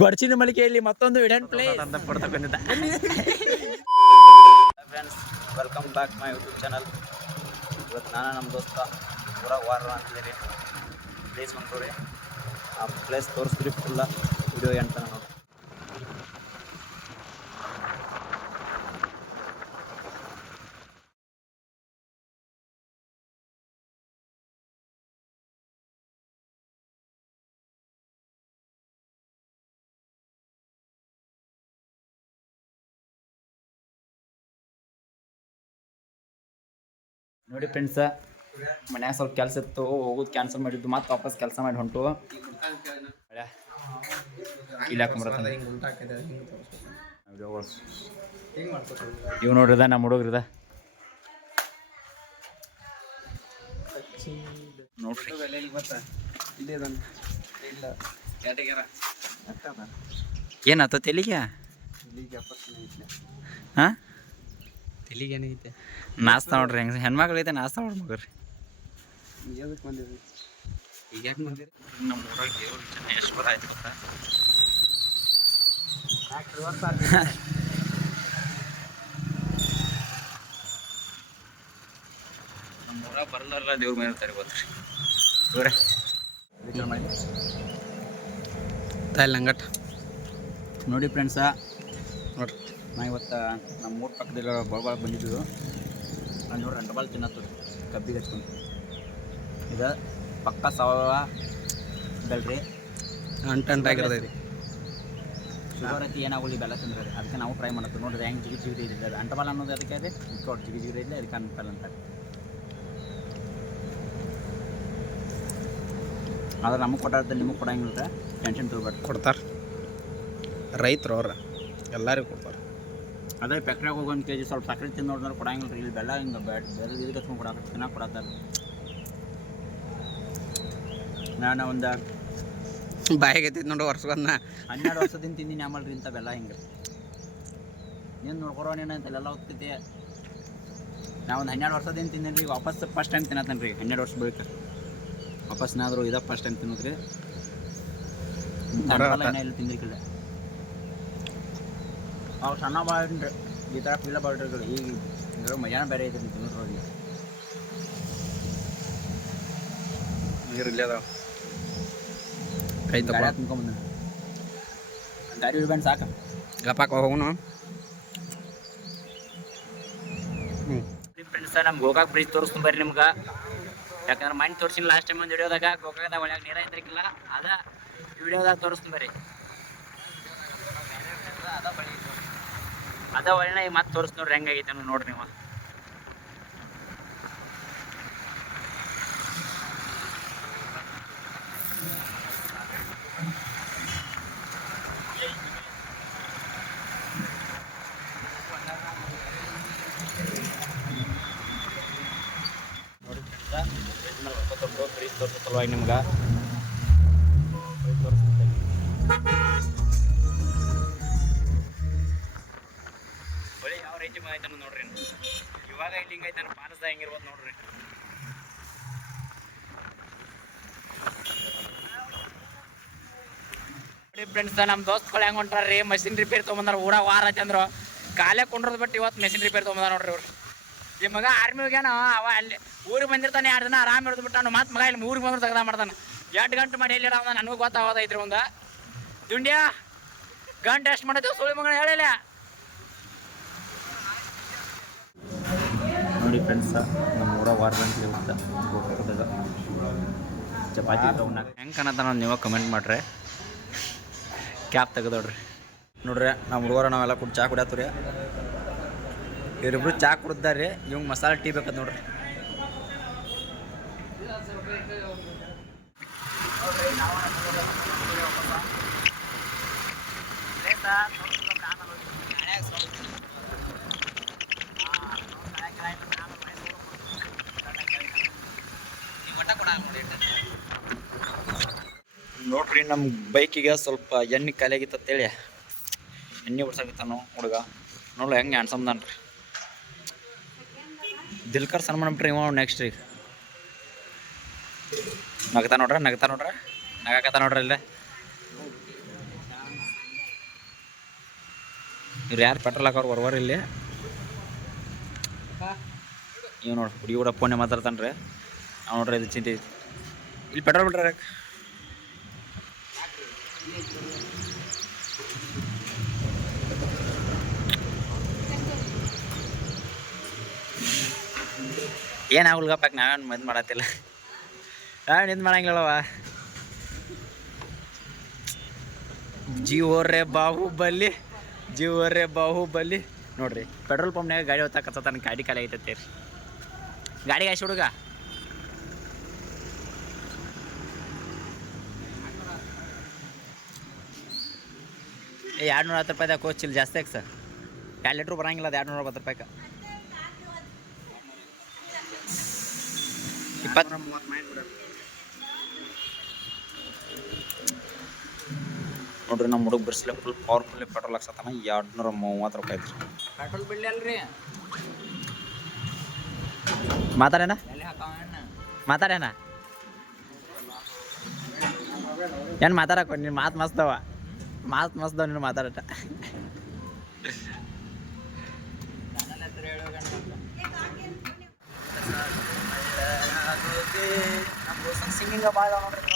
ಗೊಡ್ಚಿನ ಮಳಿಗೆಯಲ್ಲಿ ಮತ್ತೊಂದು ಇಡನ್ ಪ್ಲೇಸ್ ಅಂತ ಫೋಟೋ ಬಂದಿದ್ದ. Friends, welcome back my YouTube channel. ಇವತ್ತು ನಾನು ನಮ್ಮ ದೋಸ್ತ ಊರಾಗ ವಾರ ಅಂತಿದ್ದೀರಿ. ಪ್ಲೇಸ್ ಹೊಂಟೋರಿ, ಆ ಪ್ಲೇಸ್ ತೋರಿಸ್ತೀರಿ. ಫುಲ್ಲ ವಿಡಿಯೋ ಎಂತ ನೋಡಿ. ನೋಡಿ ಫ್ರೆಂಡ್ಸ, ಮನ್ಯಾಗ ಸ್ವಲ್ಪ ಕೆಲಸ ಇತ್ತು, ಹೋಗೋದು ಕ್ಯಾನ್ಸಲ್ ಮಾಡಿದ್ದು. ಮತ್ತೆ ವಾಪಸ್ ಕೆಲಸ ಮಾಡಿ ಹೊಂಟು ಇಲ್ಲಿ ಹಾಕೊಂಬರತ್ತ. ಇವ್ ನೋಡ್ರಿದ ನಮ್ಮ ಹುಡುಗ್ರಿದ ನೋಡ್ರಿ. ಏನಾಯ್ತು ತೆಲಿಗೆ? ಹಾಂ, ತೆಲಿಗೆ ಏನೈತೆ? ನಾಸ್ತಾ ನೋಡ್ರಿ, ಹೆಂಗೆ ಹೆಣ್ಮಕ್ಳು ಐತೆ ನಾಸ್ತಾ ನೋಡ್ರಿ ಮಗರಿ. ಈಗ ಯಾಕೆ ಬಂದಿರಿ? ನಮ್ಮ ಊರಾಗ ದೇವ್ರ ಜನ ಎಷ್ಟು ಬರ ಆಯ್ತು ಗೊತ್ತಾ? ನಮ್ಮ ಊರಾಗ ಬರಲಾರಲ್ಲ ದೇವ್ರ ಮೇಲೆ ಇರ್ತಾರೆ ಗೊತ್ತ್ರಿ ಇವ್ರೆ. ಲಂಗಟ್ ನೋಡಿ ಫ್ರೆಂಡ್ಸ, ನೋಡ್ರಿ ನಾ ಇವತ್ತು ನಮ್ಮ ಊರ ಪಕ್ಕದಲ್ಲ ಬಳಬಾಳ ಬಂದಿದ್ದು. ಅಲ್ಲಿ ನೋಡ್ರಿ ಅಂಟಬಾಲ್ ತಿನ್ನತ್ತದ ಕಬ್ಬಿಗೆ ಹಚ್ಕೊಂಡು. ಇದು ಪಕ್ಕ ಸಾವಯವ ಬೆಲ್ರಿ, ಅಂಟಾಗಿರೋದ್ರಿ. ಶುಗರ್ ಐತಿ ಏನಾಗಲಿ ಬೆಲ್ಲ ತಿಂದ್ರೆ ಅದಕ್ಕೆ ನಾವು ಟ್ರೈ ಮಾಡತ್ತೀವಿ. ನೋಡ್ರಿ ಹೆಂಗೆ ಜಿಗಿ ಜಿಗಿದು ಇದೆ ಅದು ಅಂಟಬಾಲ್ ಅನ್ನೋದು. ಅದಕ್ಕೆ ಅದೇ ಕೊಟ್ಟು ಜಿಗಿ ಜಿಗಿದು ಇದೆ, ಅದಕ್ಕೆ ಅಂಟಬಾಲ್ ಅಂತಾರೆ. ಆದ್ರೆ ನಮಗೆ ಕೊಟ್ಟಾರ್ದ ನಿಮಗೆ ಕೊಡಂಗಿಲ್ಲ, ಟೆನ್ಷನ್ ತೊಗೊಬೇಡ್ರಿ. ಕೊಡ್ತಾರೆ ರೈತರು, ಅವ್ರ ಎಲ್ಲರಿಗೂ ಕೊಡ್ತಾರೆ. ಅದೇ ಫ್ಯಾಕ್ಟ್ರಿಯಾಗ ಹೋಗಿ 1 kg ಸ್ವಲ್ಪ ಸಕ್ಕರೆ ತಿಂದು ನೋಡಿದ್ರೆ ಕೊಡಂಗಿಲ್ಲ ರೀ. ಇಲ್ಲಿ ಬೆಲ್ಲ ಹಿಂಗೆ ಬೆಲ್ಲ ಇದಕ್ಕೆ ಹಚ್ಕೊಂಡು ಕೊಡಕ್ಕೆ ತಿನ್ನಕ್ಕೆ ಕೊಡತ್ತಾರೆ. ನಾನು ಒಂದು ಬಾಯಿಗೆ ಎತ್ತಿದ್ದು ನೋಡಿ ವರ್ಷವನ್ನ 12 ವರ್ಷದಿಂದ ತಿಂದಿನಿ ಆಮಲ್ರಿ ಇಂಥ ಬೆಲ್ಲ. ಹಿಂಗೆ ನೀನು ನೋಡ್ಕೊಡೋನೇನು ಅಂತೆಲ್ಲ ಹೋಗ್ತೈತಿ. ನಾ ಒಂದು 12 ವರ್ಷದಿಂದ ತಿಂದೇನಿ ರೀ. ವಾಪಸ್ ಫಸ್ಟ್ ಟೈಮ್ ತಿನ್ನತ್ತೇನೆ ರೀ. 12 ವರ್ಷ ಬಳಿಕ ವಾಪಸ್ನಾದರೂ ಇದ ಫಸ್ಟ್ ಟೈಮ್ ತಿನ್ನೋದ್ರಿ. ಎಲ್ಲಿ ತಿಂದಿರ್ಕಿಲ್ಲ. ಅವಾಗ ಸಣ್ಣ ಬಾಳ್ರಿ ಈ ಥರ ಪಿಲ್ಲ ಬಾಳ್ರಿ. ಈಗ ಇದ್ರ ಮಜಾನ ಬೇರೆ ಐತ್ರಿ ತಿನ್ನೋದ್ರೊಳಗೆ. ನೀರು ಇಲ್ಲೇ ಅದಾವ. ಕೈ ಗಾಡಿ ತುಂಬ್ಕೊಂಬಂದ ಗಾಡಿ ಇಳ್ಬಂದು ಸಾಕ ಗಪಾಕ ಹೋಗೋಣ. ಫ್ರೆಂಡ್ಸ, ನಮ್ಮ ಗೋಕಾಕ್ ಬ್ರಿಡ್ಜ್ ತೋರಿಸ್ತೀನಿ ಬರ್ರಿ ನಿಮ್ಗೆ. ಯಾಕಂದ್ರೆ ಮಣ್ಣು ತೋರಿಸಿಲ್ಲ ಲಾಸ್ಟ್ ಟೈಮ್ ಒಂದು ವಿಡಿಯೋದಾಗ. ಗೋಕಾಕದಾಗ ಒಳಗೆ ನೀರ ಇದ್ರಿಕಿಲ್ಲ, ಅದ ವಿಡಿಯೋದಾಗ ತೋರಿಸ್ತೀನಿ ಬರ್ರಿ. ಅದ ಒಳ್ಳೆ ಈಗ ಮತ್ತೆ ತೋರಿಸ್ ನೋಡ್ರಿ ಹೆಂಗಾಗೈತೆ ನೋಡ್ರಿ ನೀವು. ಬ್ರಿಡ್ಜ್ ತೋರಿಸಲ್ವಾಗಿ ನಿಮ್ಗೆ ಹೊಳಿ ಯಾವ ರೇಂಜ್ ಐತನ ನೋಡ್ರಿ. ಇವಾಗ ಇಲ್ಲಿ ಹಿಂಗೆ ಐತಾನ ಪಾನಸ್ದ ಹೆಂಗಿರ್ಬೋದು ನೋಡ್ರಿ. ನೋಡಿ ಫ್ರೆಂಡ್ಸ್, ನಮ್ಮ ದೋಸ್ತಗಳು ಹೆಂಗೆ ಹೊಂಟಾರ್ರಿ ಮಷಿನ್ ರಿಪೇರ್ ತೊಗೊಂಬಂದಾರ. ಊರಾಗ ವಾರ ಆಯ್ತಂದ್ರು ಕಾಲೇ ಕೊಂಡ್ರದ್ ಬಿಟ್ಟು ಇವತ್ತು ಮೆಷಿನ್ ರಿಪೇರ್ ತೊಗೊಂಬಂದಾರ ನೋಡ್ರಿ ಇವ್ರು. ಈ ಮಗ ಆರ್ಮಿ ಹೋಗ್ಯಾನ, ಅವ ಅಲ್ಲಿ ಊರಿಗೆ ಬಂದಿರ್ತಾನೆ 2 ದಿನ ಆರಾಮ್ ಇರೋದು ಬಿಟ್ಟು ಮತ್ತೆ ಮಗ ಇಲ್ಲಿ ಊರಿಗೆ ಬಂದ್ರೆ ತೆಗ್ದ ಮಾಡ್ತಾನೆ. 2 ಗಂಟೆ ಮಾಡಿ ಎಲ್ಲಿ ಅವನ ನನಗೂ ಗೊತ್ತಾಗೋದೈತ್ರಿ. ಒಂದು ದುಂಡ್ಯಾ ಗಂಟೆ ಎಷ್ಟು ಮಾಡತ್ತೇವೆ ಸುಳಿ ಮಗನ ಹೇಳಿಲ್ಲ. ನೋಡಿ ಫ್ರೆಂಡ್ಸ, ನಮ್ಮ ಊರಾಗ ವಾರ ಬಂದ್ರಿ ಇವತ್ತು ಗೋಕಾಕದಾಗ ಚಪಾತಿ ತಗೊಂಡಾಗ ಹೆಂಗೆ ಕಾಣತ್ತ ನೀವು ಕಮೆಂಟ್ ಮಾಡ್ರಿ. ಕ್ಯಾಪ್ ತೆಗೆದೋಡ್ರಿ. ನೋಡ್ರಿ ನಮ್ಮ ಹುಡುಗರ ನಾವೆಲ್ಲ ಕುಡ್ ಚಾ ಕುಡಿಯತ್ತೀರಿ. ಇವರಿಬ್ರು ಚಾ ಕುಡ್ದಾರ್ರಿ. ಇವಂಗೆ ಮಸಾಲೆ ಟೀ ಬೇಕಂತ ನೋಡ್ರಿ. ನೋಡ್ರಿ ನಮ್ಮ ಬೈಕಿಗೆ ಸ್ವಲ್ಪ ಎಣ್ಣೆ ಖಾಲಿ ಆಗಿತ್ತು ಅಂತೇಳಿ ಎಣ್ಣೆ ಬಿಡ್ಸಾಕತ್ತಾನು ಹುಡುಗ. ನೋಡ್ರಿ ಹೆಂಗೆ ಅನ್ಸಮ್ದಾನ್ರಿ. ದಿಲ್ಕರ್ ಸನ್ಮಾನ ಬಿಟ್ರಿ ಇವ ನೆಕ್ಸ್ಟ್ ಈಗ ನಗತಾ ನೋಡ್ರಿ ನಗಾಕತ್ತ ನೋಡ್ರಿ ಇಲ್ಲೇ. ಇವ್ರು ಯಾರು ಪೆಟ್ರೋಲ್ ಹಾಕೋರು ಬರ್ವಾರ ಇಲ್ಲಿ ಇವ್ ನೋಡಿ ಹುಡುಗಿ ಕೂಡ ಫೋನೇ ಮಾತಾಡ್ತಾನೆ ರೀ ನಾವು ನೋಡ್ರಿ ಇದು ಚಿಂತೆ ಐತಿ ಇಲ್ಲಿ ಪೆಟ್ರೋಲ್ ಬಿಟ್ರೆ ಏನಾಗಲ್ಗಪ್ಪ ನಾವೇನು ಇದು ಮಾಡತ್ತಿಲ್ಲ ನಾವೇನು ಇದು ಮಾಡಂಗಿಲ್ಲವ ಜೀವೋ ರೇ ಬಾಹುಬಲಿ ನೋಡ್ರಿ ಪೆಟ್ರೋಲ್ ಪಂಪ್ನಾಗ ಗಾಡಿ ಹೊತ್ತಾಕತ್ತಾನ ಗಾಡಿ ಖಾಲಿ ಐತೈತೆ ರೀ ಗಾಡಿ ಗಾಯ್ಸಿ ಹುಡುಗ ಏ 210 ರೂಪಾಯಿದಾಗ ಕೋಚಿಲ್ ಜಾಸ್ತಿ ಆಗ ಸರ್ 2 ಲೀಟ್ರ್ ಬರಂಗಿಲ್ಲ ಅದು 220 ರೂಪಾಯಿಗೆ 20 ನೋಡ್ರಿ ನಮ್ಮ ಹುಡುಗ ಬಿರ್ಸ್ಲೆ ಫುಲ್ ಪವರ್ಫುಲ್ಲಿ ಪೆಟ್ರೋಲ್ ಹಾಕ್ಸತ್ತಾನ 230 ರೂಪಾಯಿ ಐತ್ರಿ ಪೆಟ್ರೋಲ್ ಬಿಡ್ಲಿ ಅಲ್ರಿ ಮಾತಾಡೇನ ಏನು ಮಾತಾಡಕ್ಕ ನೀನು ಮಾತು ಮಸ್ತವ ನೀನು ಮಾತಾಡಟ ಸಿಂಗಿಂಗ ಭಾಳ ನೋಡ್ರಿ